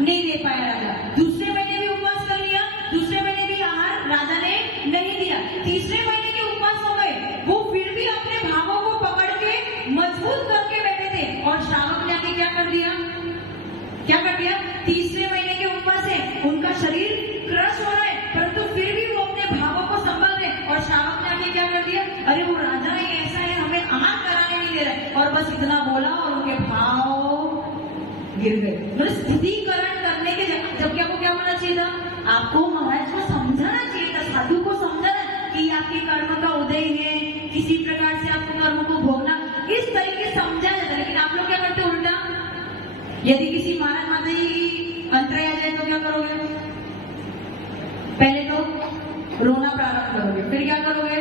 नहीं दे पाया राजा। दूसरे महीने भी उपवास कर लिया, दूसरे महीने भी आहार राजा ने नहीं दिया। तीसरे महीने के उपवास हो गए, वो फिर भी अपने भावों को पकड़ के मजबूत करके बैठे थे, और श्रावक ने आके क्या कर दिया? तीसरे महीने के उपवास है, उनका शरीर क्रश हो रहा है, परंतु फिर भी वो अपने भावों को संभल रहे, और श्रावक ने आके क्या कर दिया? अरे वो राजा ही ऐसा है, हमें आहार कराने नहीं दे रहा है, और बस इतना बोला और उनके भाव गिर गए। मतलब स्थितिकरण करने के जबकि आपको क्या होना चाहिए था? आपको महाराज को समझाना चाहिए था, साधु को समझाना कि आपके कर्म का उदय है, किसी प्रकार से आपको कर्म को भोगना, इस तरीके से समझाया जाता। लेकिन आप लोग क्या करते? उल्टा। यदि किसी महाराज माता जी अंतराय आ जाए तो क्या करोगे? पहले तो रोना प्रारंभ करोगे, फिर क्या करोगे?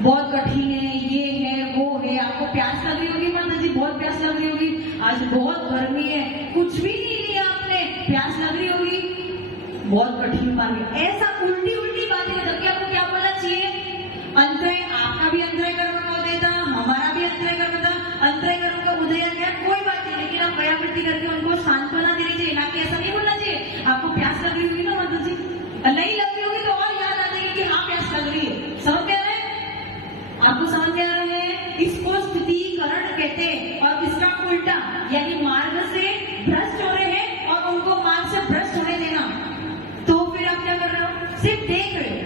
बहुत कठिन है, ये है वो है, आपको प्यास लग रही होगी माता जी, बहुत प्यास लग रही होगी, आज बहुत गर्मी है, कुछ भी नहीं लिया आपने, प्यास लग रही होगी, बहुत कठिन मार्ग है, ऐसा उल्टी उल्टी बातें, जबकि आपको क्या बोलना चाहिए? अंतरय, आपका भी अंतरय कर्म का उदय था, हमारा भी अंतरय कर्म था, अंतरय कर्म का उदय गया, कोई बात नहीं, लेकिन आप व्यावृत्ति करके उनको सांत्वना देनी चाहिए, ना कि ऐसा नहीं बोलना चाहिए। आपको प्यास लग रही होगी ना माता जी, नहीं लग रही होगी तो और याद आ जाएगी कि हाँ प्यास लग रही है। समझ में आ रहा है? आपको समझ में आ रहा है? इसको स्थितीकरण कहते हैं। और इसका उल्टा, यानी मार्ग से भ्रष्ट हो रहे हैं और उनको मार्ग से भ्रष्ट होने देना। तो फिर आप क्या कर रहे हो? सिर्फ देख रहे हो,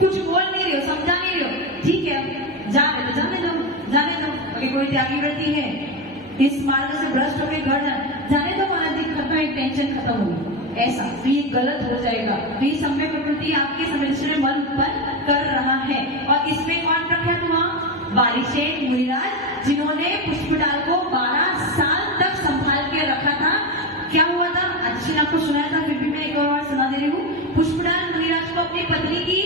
कुछ बोल नहीं रहे हो, समझा नहीं रहे हो, ठीक है जाने दो, जाने दो, जाने दो। अगर कोई त्यागी व्रती है, इस मार्ग से भ्रष्ट होकर घर जाने दो, वाला दिक्कत में टेंशन खत्म होगी, ऐसा तो ये गलत हो जाएगा। तो ये सम्य प्रकृति आपके संरक्षण में मन उत्पन्न कर रहा है। और इसमें कौन प्रख्यात हुआ? बारिशेन मुनिराज, जिन्होंने पुष्पडाल को 12 साल तक संभाल के रखा था। क्या हुआ था? अच्छी ने आपको सुनाया था, फिर भी मैं एक और बार सुना दे रही हूँ। पुष्पडाल मुनिराज को अपनी पत्नी की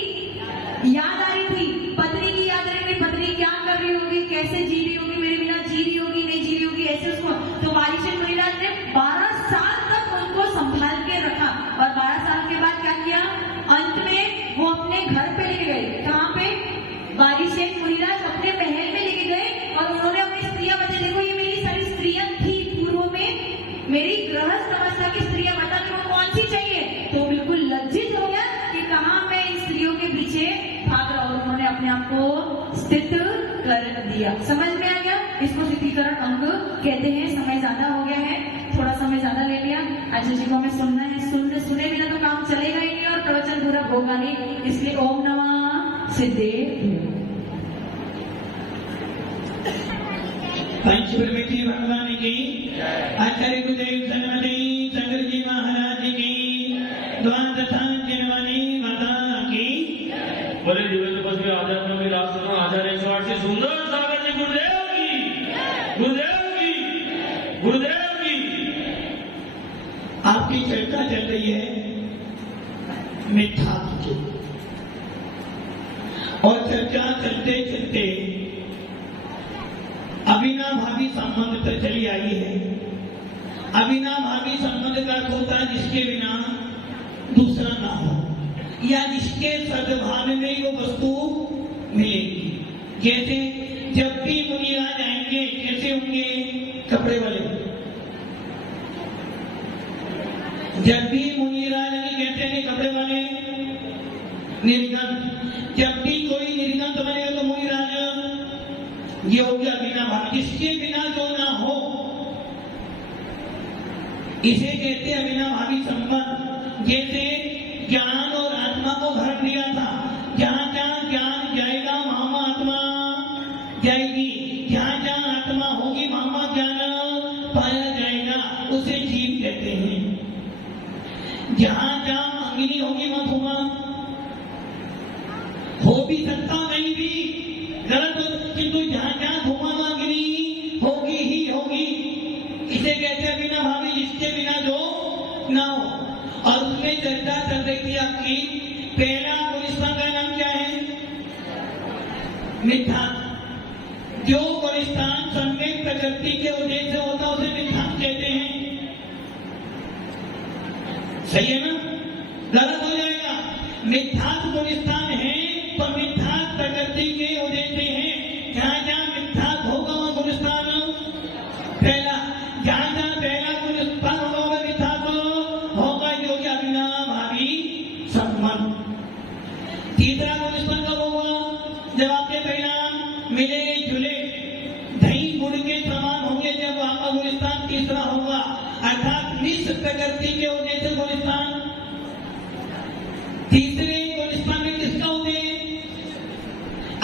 याद आ रही थी, पत्नी की याद आ रही थी, पत्नी क्या कर रही होगी, कैसे जी रही होगी, मेरे बिना जी रही होगी, नहीं जी रही होगी, ऐसे उसको। तो बारिशेन मुनिराज ने 12 साल तक उनको संभाल के रखा। और 12 साल के बाद क्या किया? अंत में वो अपने घर पे लेके गए। कहाँ पे? बारिशेन मुनिराज अपने महल में लेके गए और उन्होंने अपनी स्त्रियां बताई, देखो ये मेरी सारी स्त्रियां थी पूर्व में, मेरी गृहस्थ अवस्था की स्त्रियां, बता दो कौन सी चाहिए। तो बिल्कुल लज्जित हो गया कि कहाँ मैं इन स्त्रियों के पीछे भाग रहा हूं। उन्होंने अपने आप को स्थित कर दिया। समझ में आ गया? इसको स्थितीकरण अंग कहते हैं। समय ज्यादा हो गया है, थोड़ा समय ज्यादा ले लिया। आचार्य जी को हमें सुनना है, सुने बिना तो काम चलेगा ही नहीं और प्रवचन पूरा होगा नहीं। इसलिए ओम नमः सिद्धेभ्यो। पंचप्रमेटी भगवान की, आचार्य गुरुदेव सन्मति शंकर जी महाराज की, द्वादशांजन वाली माता की। बोले जीवन बस में आध्यात्म में राज सुनो, आचार्य 108 से सुंदर स्वागत है गुरुदेव की, गुरुदेव की, गुरुदेव की। आपकी चर्चा चल रही है मिथ्या की, और चर्चा चलते चलते अविनाभावी संबंध पर चली आई है। अविनाभावी संबंध का अर्थ होता है जिसके बिना दूसरा ना हो, या जिसके सद्भाव में वो वस्तु मिलेगी। जैसे जब भी मुनिराज आएंगे, कैसे होंगे? कपड़े वाले। जब भी मुनिराज आएंगे कहते हैं कपड़े वाले, निर्गंध। जब भी कोई निर्गंध बनेगा तो मुनिराज, ये हो गया बिना भाव, जिसके बिना जो ना हो, इसे कहते हैं बिना भावी संबंध। जैसे ज्ञान और आत्मा को धर्म दिया था, जहां जहां ज्ञान जाएगा वहां आत्मा जाएगी, जहां जहां आत्मा होगी वहां ज्ञान पाया जाएगा, उसे जीव कहते हैं। जहां जहां अग्नि होगी वहां धुआं हो भी सकता, नहीं भी गलत, किंतु जहां जहां धुआं अग्नि होगी ही होगी। इसे कहते हैं बिना भावी, जिसके बिना जो ना हो। और उसमें चर्चा चल रही थी आपकी, पहला गुलिस्तान का नाम क्या है? मिथ्या। जो गुलिस्तान सम्यक प्रकृति के उद्देश्य होता है उसे मिथ्या कहते हैं। सही है ना? गलत हो जाएगा। मिथ्या गुलिस्तान है पर मिथ्या प्रकृति के उद्देश्य है। जहां जहां मिथ्या होगा वहां गुलिस्तान पहला, जहां जहां पहला गुलिस्तान होगा मिथ्या होगा, जो कि अविनाभावी संबंध। तीसरा गुलिस्तान कब होगा? जब आपके परिणाम मिले जुले दही गुड़ के समान होंगे, जब आपका गुलिस्तान तीसरा होगा। अर्थात मिश्र प्रकृति के उद्देश्य गुलिस्तान। तीसरे गुलिस्तान में किसका उदय?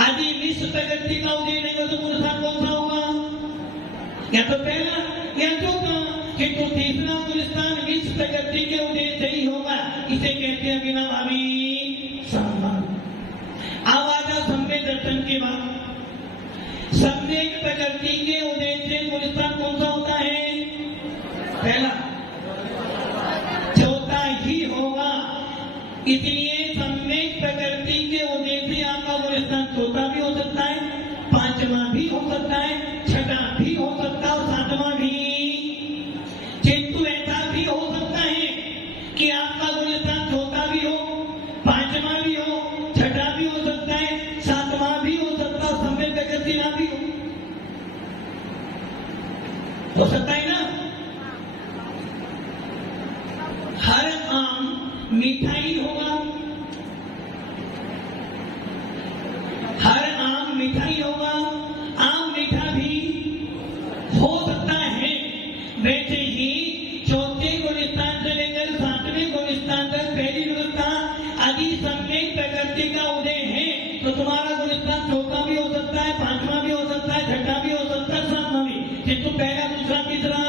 आदि मिश्र प्रकृति का उदय नहीं हो तो गुलिस्तान कौन सा होगा? या तो पहला या चौथा, किंतु तीसरा गुलिस्तान मिश्र प्रकृति के उदय से ही होगा। इसे कहते हैं बिना भावी संबंध। अब आजा सम्यक दर्शन के बाद, सम्यक प्रकृति के उदय से गुलिस्तान कौन सा होता है? पहला, चौथा ही होगा। इसलिए सम्यक प्रकृति के उदय से आपका गुलिस्तान चौथा भी हो सकता है, पांचवा भी हो सकता है, छठा भी हो सकता है और सातवां भी। किंतु ऐसा भी हो सकता है कि आपका गुलिस्तान चौथा मीठा ही होगा, हर आम मीठा ही होगा, आम मीठा भी हो सकता है। वैसे ही चौथे गुण स्थान से लेकर सातवें गुण स्थान तक पहली व्यवस्था आदि सम्यक प्रकृति का उदय है, तो तुम्हारा गुण स्थान चौथा भी हो सकता है, पांचवा भी हो सकता है, छठा भी हो सकता है, सातवां भी, किंतु पहला दूसरा तीसरा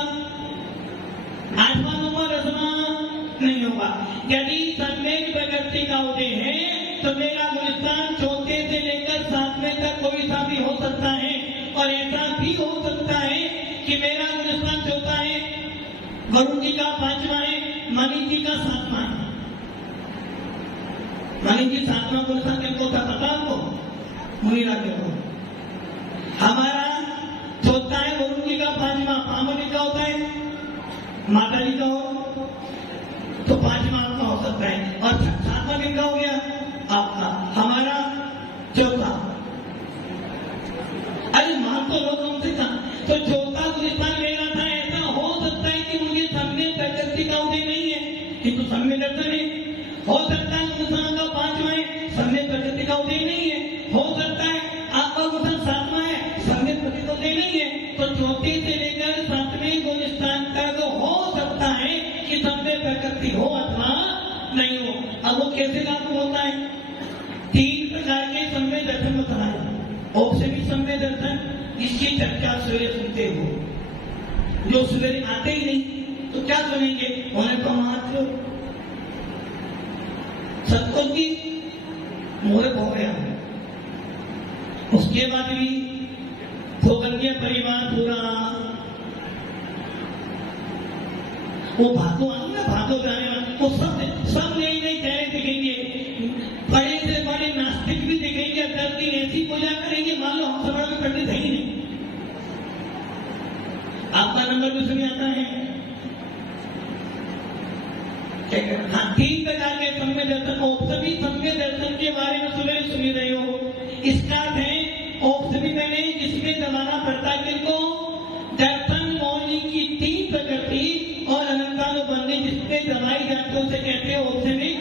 आठवां नौवां दसवां नहीं होगा। यदि सम्यक प्रकृति का उदय है तो मेरा गुण स्थान चौथे से लेकर सातवें तक कोई सा भी हो सकता है, और ऐसा भी हो सकता है कि मेरा गुण स्थान चौथा है, वरुण जी का पांचवा है, मणि जी का सातवां है। मणि जी सातवां गुण स्थान किनको था पता आपको? मुनिराज को। हमारा चौथा है वरुण जी का पांचवा, पामनी का होता है, माता जी का हो तो पांचवा आपका हो सकता है, और सातवां किनका हो गया? आपका। हमारा चौथा। अरे मान तो लो कम से कम, तो चौथा गुण स्थान मेरा था, ऐसा हो सकता है कि मुझे सम्यक प्रकृति का उदय नहीं है, किंतु सम्यक दर्शन है। हो सकता है गुण स्थान का पांचवा है, सम्यक प्रकृति का उदय नहीं है। हो सकता है आपका गुण स्थान सातवां है, सम्यक प्रकृति का उदय नहीं है। तो चौथे से लेकर सातवें गुण स्थान तक हो सकता है कि सम्यक प्रकृति हो अथवा नहीं हो। अब वो कैसे लागू होता है? तीन प्रकार के सम्यक दर्शन बताए। औपसेमी सम्यक दर्शन, इसकी चर्चा सवेरे सुनते हो, जो सवेरे आते ही नहीं तो क्या सुनेंगे? होने तो मात्र सत्संग की मोहरत हो गया। उसके बाद भी भोगन्य परिवार पूरा वो भादो आने भादो जाने वाले वो सब नई नई चेहरे दिखेंगे, बड़े से बड़े नास्तिक भी दिखेंगे, 10 दिन ऐसी पूजा करेंगे मान लो हम सब में पंडित है ही नहीं। आपका नंबर भी सुन आता है। हाँ, 3 प्रकार के सम्यक दर्शन, औपसेमी सम्यक दर्शन के बारे में सुबह सुन रहे हो। इसका अर्थ है औपसेमी मैंने जिसमें दबाना पड़ता है किनको? दर्शन मौनी की 3 प्रकृति और अनंतानुबंधी जिसमें दबाई जाती है उसे कहते हैं औपसेमी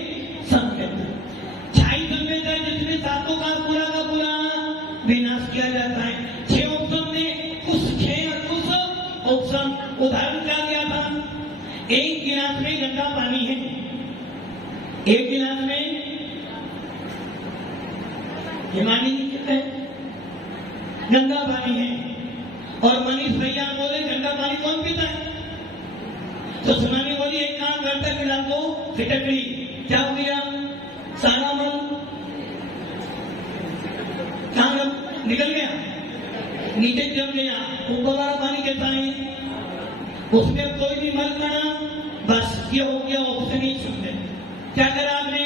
सम्यक। छाई सम्यक है जिसमें सातों का पूरा विनाश किया जाता है। 6 उपसम में कुछ 6 और कुछ उपसम। उदाहरण क्या दिया था? एक गिलास में गंदा पानी है, एक गिलास में हिमानी है, गंदा पानी है, और मनीष भैया बोले गंदा पानी कौन पीता है? तो सुनानी बोली एक काम करता गिलास को फिटक ली, क्या हो गया? सारा मल कहाँ निकल गया, नीचे जम गया। ऊपर वाला पानी कैसा है? उसमें कोई भी मल करना, बस ये हो गया औपसेमी सम्यक। क्या करा आपने?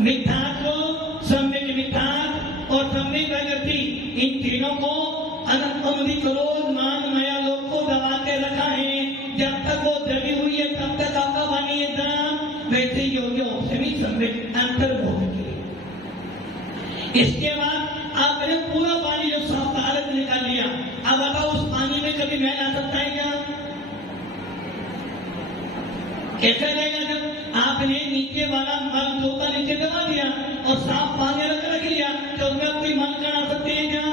मिथ्यात्व, सम्यक मिथ्यात्व और सम्यक प्रकृति, इन तीनों को अनंत क्रोध मान माया लोग को दबा के रखा है। जब तक वो दबी हुई है तब तक आपका पानी एकदम वैसे ही हो गया औपसेमी सम्यक अंतर्भोग की। इसके बाद आपने पूरा पानी जो साफ अलग निकाल लिया, अब बताओ उस पानी में कभी मैल आ सकता है क्या? कैसे रहेगा? जब आपने नीचे वाला मल धोकर नीचे दबा दिया और साफ पानी रख लिया तो उसमें कोई मल कर आ सकते हैं क्या?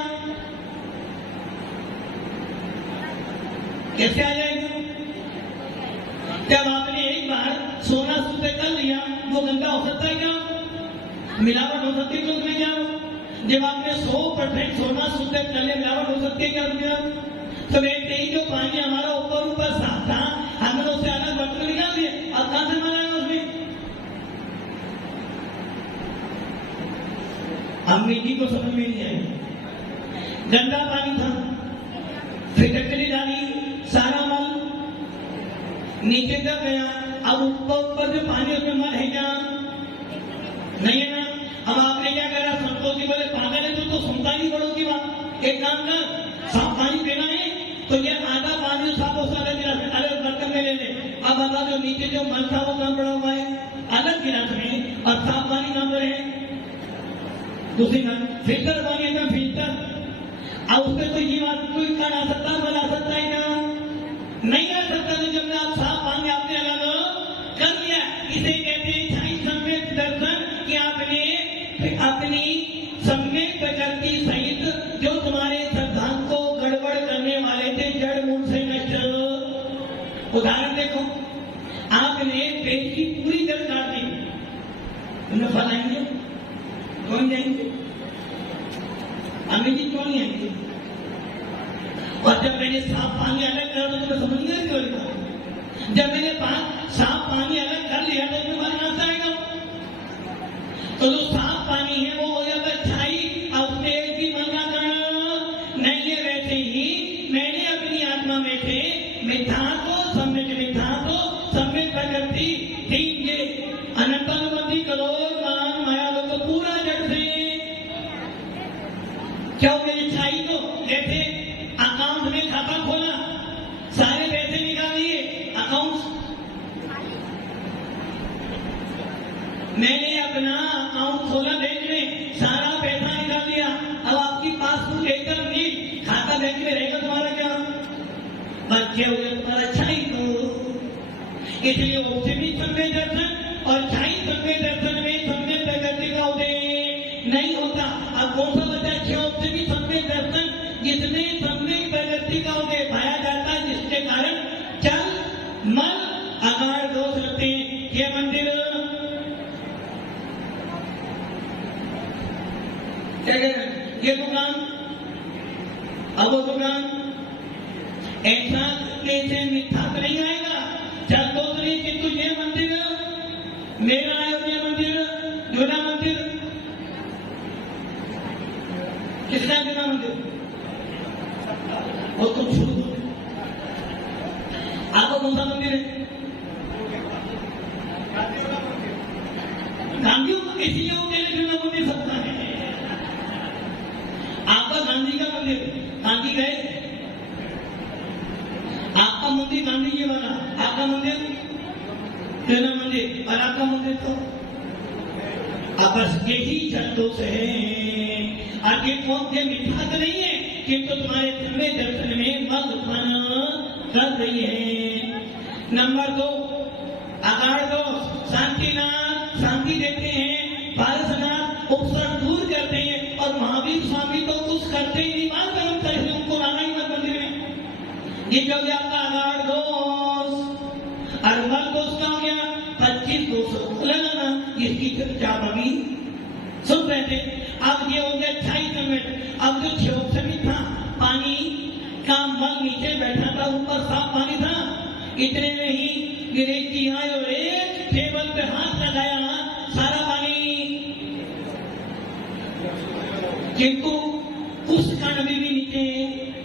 कैसे आ जाएगा? जब आपने एक बार सोना शुद्ध कर लिया वो गंदा हो सकता है क्या? मिलावट हो सकती है उसमें क्या? जब आपने 100% सोना शुद्ध कर लिया मिलावट हो सकती है क्या उसमें? तो वैसे ही जो पानी हमारा ऊपर साफ था हमने उसे अलग बर्तन निकाल दिया, अब कहां से बनाया उसमें? हम मिट्टी को समझ में नहीं आई। गंदा पानी था, फिर टकरी डाली, सारा मल नीचे दब गया। अब ऊपर जो पानी उसमें मल है क्या? नहीं है ना। अब आपने क्या करा? संतोष जी बोले पागल है तो सुनता नहीं बड़ों की बात। एक काम कर, साफ पानी पीना है तो ये आधा पानी साफ हो सारा गिलास में अलग बर्तन में ले ले। अब बता जो नीचे जो मल था वो कहाँ पड़ा हुआ है? अलग गिलास में, और साफ पानी कहाँ पर है? दूसरी बात फिल्टर पानी है ना, फिल्टर। अब उसमें तो ये बात कोई कर आ सकता है, बना सकता है ना? नहीं आ सकता। तो जब आप साफ पानी आपने अलग कर लिया, इसे कहते हैं छाई उनमें फल आएंगे? कौन जाएंगे? अमित जी क्यों नहीं आएंगे? और जब मैंने साफ पानी अलग कर तो समझ गया क्यों लिखा? जब मैंने साफ पानी अलग कर लिया तो उसमें फल कहां से आएगा? तो जो साफ पानी है वो हो जाता है छाई, अब उसमें एक भी मन का करना नहीं है। वैसे ही मैंने अपनी आत्मा में से मिथ्यात्व सम्यक प्रकृति ठीक ये अनंतानुबंधी करोड़ मान माया लोग पूरा जड़ से क्या मेरी छाई को जैसे अकाउंट में खाता खोला, सारे पैसे निकाल लिए, अकाउंट मैंने अपना अकाउंट खोला बैंक में, सारा पैसा निकाल लिया। अब आपकी पासबुक एकदम नीट, खाता बैंक में रहेगा तुम्हारा क्या? बच्चे हो गए तुम्हारा छाई को। इसलिए उससे भी सम्य दर्शन और छाई सम्य दर्शन में सम्य प्रकृति का उदय नहीं होता। अब कौन सा बच्चा छे उससे भी सम्य दर्शन जिसमें सम्य प्रकृति का उदय पाया जाता है, जिसके कारण चल मल आकार दोष रखते हैं। ये मंदिर ये दुकान, अब वो दुकान ऐसा से मिथ्या तो नहीं आएगा। चल तो नहीं किंतु ये मंदिर मेरा है और ये मंदिर जुना मंदिर किसका है? जुना मंदिर वो तुम छोड़ दो। आपको कौन सा मंदिर है? गांधी इसलिए वो कहने जुना मंदिर सबका है। आपका गांधी का मंदिर, गांधी गए आपका मंदिर गांधी जी वाला, आपका मंदिर जुना मंदिर और आपका मंदिर तो आपस के ही दोष है। आगे कौन से मिथ्या तो नहीं है किंतु तुम्हारे समय दर्शन में मग उत्पन्न कर रही है। नंबर 2 आकार दोष, शांतिनाथ शांति देते हैं, पारसनाथ उपसर्ग दूर करते हैं और महावीर स्वामी तो कुछ करते ही नहीं, मान कर्म करे उनको लाना ही मत मंदिर में। ये क्या हो गया आपका आधार दोष और मल दोष का हो गया 25 दोष लगाना, इसकी चर्चा अभी सुन रहे थे। अब ये हो गया छाई समेत। अब जो क्षोभसमी था, पानी का मल नीचे बैठा था, ऊपर साफ पानी था, इतने में ही गिरीश जी आए और एक टेबल पे हाथ लगाया, सारा पानी, किंतु उस कण भी नीचे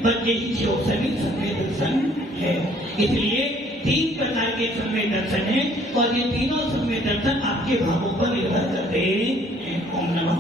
बल्कि ही क्षोभसमी समय दर्शन है। इसलिए 3 प्रकार के समय दर्शन है और ये तीनों समय दर्शन आपके भावों पर निर्भर करते हैं। ओम नमः